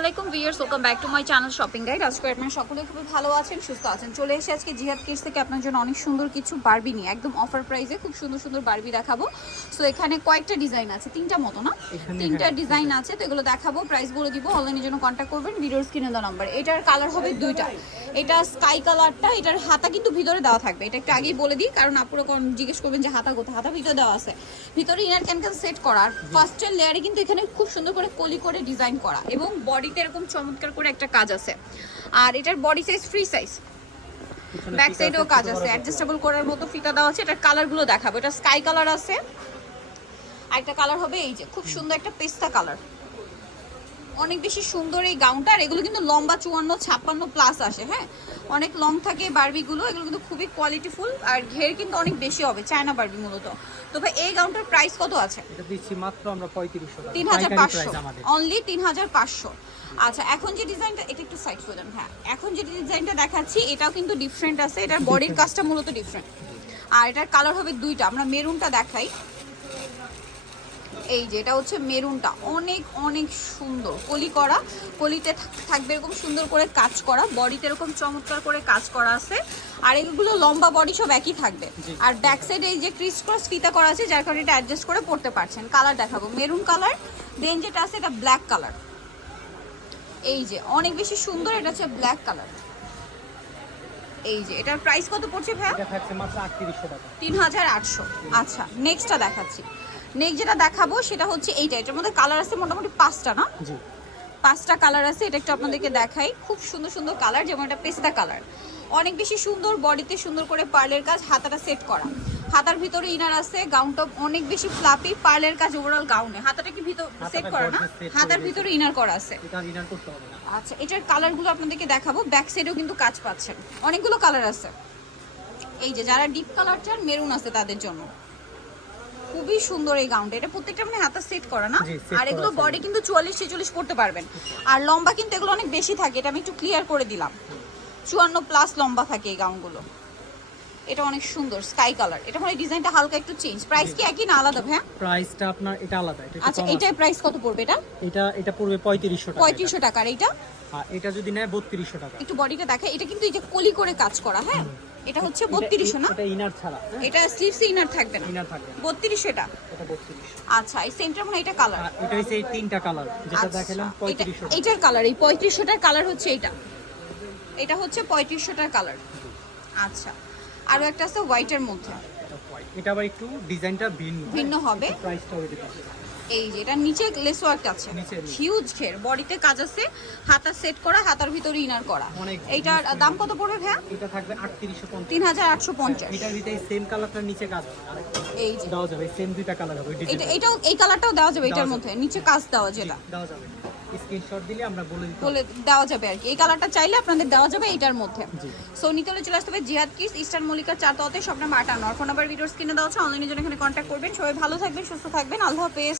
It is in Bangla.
আলাইকুম viewers welcome back to my channel shopping guide আজকে আপনারা সকলে খুবই ভালো আছেন সুস্থ আছেন। চলে এসে আজকে জিহাদ কেস থেকে আপনার জন্য অনেক সুন্দর কিছু বারবি নিয়ে। একদম অফার প্রাইসে খুব সুন্দর সুন্দর বারবি দেখাবো। সো এখানে কয়েকটা ডিজাইন আছে তিনটা মতো না? তিনটা ডিজাইন আছে তো এগুলো দেখাবো প্রাইস বলে দিব অনলাইনের জন্য কন্ট্যাক্ট করবেন ভিডিওর স্ক্রিনে দেওয়া নাম্বার এটার কালার হবে দুইটা। এটা স্কাই কালারটা এটার হাতা কিন্তু ভিতরে দেওয়া থাকবে। এটা একটু আগেই বলে দিই কারণ কোন জিজ্ঞেস করবেন যে হাতা কোথায়? হাতা ভিতরে দেওয়া আছে। ভিতরে ইনার ক্যান ক্যান সেট করা। আর ফার্স্টের লেয়ারে কিন্তু এখানে খুব সুন্দর করে কলি করে ডিজাইন করা। এবং বডিতে এরকম চমৎকার করে একটা কাজ আছে। আর এটার body size free size back সাইডেও কাজ আছে অ্যাডজাস্টেবল করার মতো ফিতা দেওয়া আছে এটার কালারগুলো দেখাবো। এটা স্কাই কালার আছে। আর একটা কালার হবে এই যে খুব সুন্দর একটা পেস্তা কালার অনেক বেশি সুন্দর এই গাউনটা আর এগুলো কিন্তু লম্বা চুয়ান্ন ছাপ্পান্ন প্লাস আসে হ্যাঁ? অনেক লং থাকে বার্বিগুলো এগুলো কিন্তু খুবই কোয়ালিটিফুল আর ঘের কিন্তু অনেক বেশি হবে চায়না বারবি মূলত। তো ভাই এই গাউনটার প্রাইস কত আছে? মাত্র আমরা পঁয়ত্রিশশো তিন হাজার পাঁচশো। অনলি তিন হাজার পাঁচশো। আচ্ছা এখন যে ডিজাইনটা এটা একটু সাইড করে দেন হ্যাঁ। এখন যে ডিজাইনটা দেখাচ্ছি এটাও কিন্তু ডিফারেন্ট আছে এটার বডির কাজটা মূলত ডিফারেন্ট আর এটার কালার হবে দুইটা আমরা মেরুনটা দেখাই। এই যে এটা হচ্ছে মেরুনটা। অনেক অনেক সুন্দর। কলি করা কলিতে থাক- থাকবে এরকম সুন্দর করে কাজ করা। বডিতে এরকম চমৎকার করে কাজ করা আছে। আর এগুলো লম্বা বডি সব একই থাকবে। আর ব্যাক সাইডে এই যে ক্রিস ক্রস ফিতা করা আছে যার কারণে এটা অ্যাডজাস্ট করে পড়তে পারছেন। কালার দেখাবো। মেরুন কালার দেন যেটা আছে এটা ব্ল্যাক কালার এই যে অনেক বেশি সুন্দর এটা হচ্ছে ব্ল্যাক কালার এই যে এটার প্রাইস কত পড়ছে টাকা। তিন হাজার আটশো। আচ্ছা নেক্সটটা দেখাচ্ছি। নেক্সট যেটা দেখাবো সেটা হচ্ছে এইটা। এটার মধ্যে কালার আছে মোটামুটি পাঁচটা না? পাঁচটা কালার আছে এটা একটু আপনাদেরকে দেখাই। খুব সুন্দর সুন্দর কালার যেমন এটা পেস্তা কালার অনেক বেশি সুন্দর বডিতে সুন্দর করে পার্লের কাজ হাতাটা সেট করা। হাতার ভিতরে ইনার আছে গাউনটা অনেক বেশি ফ্লাপি পার্লের কাজ ওভারঅল গাউনে হাতাটা কি ভিতর সেট করা না? হাতার ভিতরে ইনার করা আছে। আচ্ছা এটার কালারগুলো আপনাদেরকে দেখাবো। ব্যাক সাইডেও কিন্তু কাজ পাচ্ছেন অনেকগুলো কালার আছে। এই যে যারা ডিপ কালার চান মেরুন আছে তাদের জন্য। খুবই সুন্দর এই গাউনটা এটা প্রত্যেকটা মানে হাতা সেট করা না? আর এগুলো বডি কিন্তু চুয়াল্লিশ ছেচল্লিশ পড়তে পারবেন। আর লম্বা কিন্তু এগুলো অনেক বেশি থাকে। এটা আমি একটু ক্লিয়ার করে দিলাম। চুয়ান্ন প্লাস লম্বা থাকে এই গাউনগুলো এটা অনেক সুন্দর স্কাই কালার এটা মানে ডিজাইনটা হালকা একটু চেঞ্জ প্রাইস কি একই না আলাদা ভাইয়া? প্রাইসটা আপনার এটা আলাদা এটা আচ্ছা আছে। প্রাইস কত পড়বে এটা? এটা এটা পড়বে পঁয়ত্রিশশো টাকা পঁয়ত্রিশশো টাকা আর এটা। আর এটা যদি নেয় বত্রিশশো টাকা। একটু বডিটা দেখে এটা কিন্তু এই যে কলি করে কাজ করা হ্যাঁ? এটা হচ্ছে বত্রিশশো না? এটা ইনার ছাড়া হ্যাঁ? এটা স্লিভসে ইনার থাকবে না। ইনার থাকবে না। বত্রিশশো এটা এটা বত্রিশশো। আচ্ছা এই সেন্টার মানে এটা কালার এটা হচ্ছে এই তিনটা কালার যেটা দেখালাম পঁয়ত্রিশশো টাকা এটার কালার এই পঁয়ত্রিশশোটার কালার হচ্ছে এটা এটা হচ্ছে পঁয়ত্রিশশোটার কালার আচ্ছা আরও একটা আছে হোয়াইটের মধ্যে। এটা আবার একটু ডিজাইনটা ভিন্ন। ভিন্ন হবে। প্রাইসটা আছে। এই যে এটা নিচে লেস ওয়ার্ক আছে। হিউজ ঘের। বডিতে কাজ আছে হাতা সেট করা হাতার ভিতরে ইনার করা। এইটার দাম কত পড়বে ভাইয়া? এটা থাকবে আটত্রিশশো পঞ্চাশ। তিন হাজার আটশো পঞ্চাশ। এটার ভিতরে সেম কালারটার নিচে কাজ এই যে। দেওয়া যাবে সেম দুইটা কালার হবে এটা এটাও এই কালারটাও দেওয়া যাবে এটার মধ্যে। নিচে কাজ দেওয়া যেটা। দেওয়া যাবে। স্ক্রিনশট দিলে আমরা বলে বলে দেওয়া যাবে আর কি। এই কালারটা চাইলে আপনাদের দেওয়া যাবে মধ্যে। জি। সো নিতে হলে চলে আসতে হবে জিহাদ কিস মল্লিকার আটান্ন। আর ফোন নাম্বার কিনে দেওয়া হচ্ছে অনলাইনের জন্য এখানে কন্ট্যাক্ট করবেন। সবাই ভালো থাকবেন সুস্থ থাকবেন। আল্লাহ হাফেজ।